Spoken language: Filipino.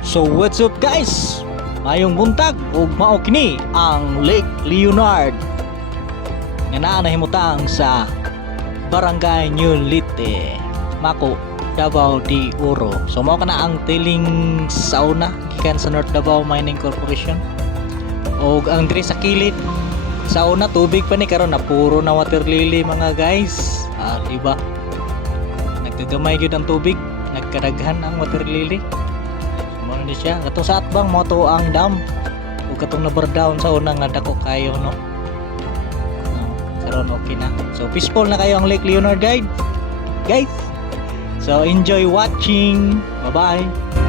So what's up guys? Mayong buntag ug mao kini ang Lake Leonard nga naa nahimutang sa Barangay New Lite, Mako, Davao de Oro. So mao kana ang tiling sauna gikan sa North Davao Mining Corporation. Og ang diri sa kilid sauna tubig pa ni karon na puro na water lily mga guys. Diba? Nagkagamay gyud ang tubig, nagkaraghan ang water lily. Mao ni siya katong sa atbang mo to ang dam ug katong na down sa una nga dako kayo no. Karon okay na. So peaceful na kayo ang Lake Leonard guys. So enjoy watching. Bye bye.